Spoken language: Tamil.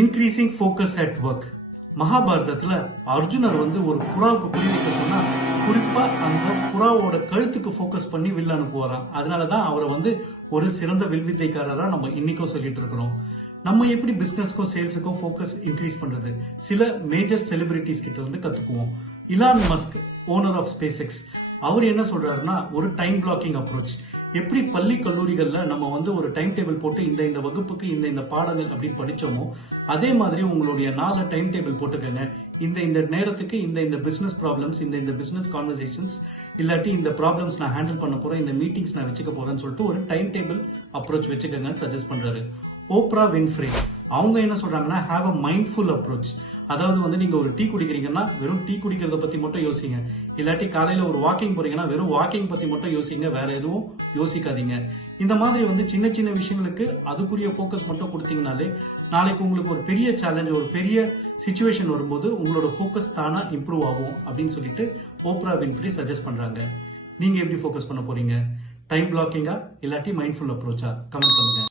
Increasing focus at work. மகாபாரதத்துல அர்ஜுனர் ஒரு புறாவுக்கு புரிய வைக்கணும்னா குறிப்பா அந்த புறாவோட கழுத்துக்கு ஃபோக்கஸ் பண்ணி வில் அனுப்புவாராம். அதனாலதான் அவரை ஒரு சிறந்த வில்வித்தைக்காரரா நம்ம இன்னைக்கும் சொல்லிட்டு இருக்கிறோம். நம்ம எப்படி பிசினஸ்க்கும் சேல்ஸுக்கும் ஃபோக்கஸ் இன்க்ரீஸ் பண்றது, சில மேஜர் செலிபிரிட்டிஸ் கிட்ட கத்துக்குவோம். Elon Musk, owner of SpaceX, அவர் என்ன சொல்றாருன்னா ஒரு டைம் பிளாக்கிங் அப்ரோச். எப்படி பள்ளி கல்லூரிகள்ல நம்ம ஒரு டைம் டேபிள் போட்டு இந்த வகுப்புக்கு இந்த பாடங்கள் அப்படின்னு படிச்சோமோ அதே மாதிரி உங்களுடைய நாளை டைம் டேபிள் போட்டுக்கங்க. இந்த நேரத்துக்கு இந்த பிசினஸ் ப்ராப்ளம்ஸ், இந்த பிசினஸ் கான்வர்சேஷன்ஸ், இல்லாட்டி இந்த ப்ராப்ளம்ஸ் நான் ஹேண்டில் பண்ண போறேன், இந்த மீட்டிங்ஸ் நான் வச்சுக்க போறேன்னு சொல்லிட்டு ஒரு டைம் டேபிள் அப்ரோச் வச்சுக்கங்கன்னு சஜஸ்ட் பண்றாரு. ஓப்ரா வின்ஃப்ரே அவங்க என்ன சொல்றாங்கன்னா ஹேவ் அ மைண்ட்ஃபுல் அப்ரோச். அதாவது நீங்க ஒரு டீ குடிக்கிறீங்கன்னா வெறும் டீ குடிக்கிறத பத்தி மட்டும் யோசிங்க. இல்லாட்டி காலையில ஒரு வாக்கிங் போறீங்கன்னா வெறும் வாக்கிங் பத்தி மட்டும் யோசிங்க, வேற எதுவும் யோசிக்காதீங்க. இந்த மாதிரி சின்ன சின்ன விஷயங்களுக்கு அதுக்குரிய ஃபோக்கஸ் மட்டும் கொடுத்தீங்கனாலே நாளைக்கு உங்களுக்கு ஒரு பெரிய சேலஞ்ச், ஒரு பெரிய சிச்சுவேஷன் வரும்போது உங்களோட ஃபோக்கஸ் தானா இம்ப்ரூவ் ஆகும் அப்படின்னு சொல்லிட்டு ஓப்ரா வின்ஃப்ரே சஜஸ்ட் பண்றாங்க. நீங்க எப்படி ஃபோக்கஸ் பண்ண போறீங்க? டைம் பிளாக்கிங்கா இல்லாட்டி மைண்ட்ஃபுல் அப்ரோச்சா? கமெண்ட் பண்ணுங்க.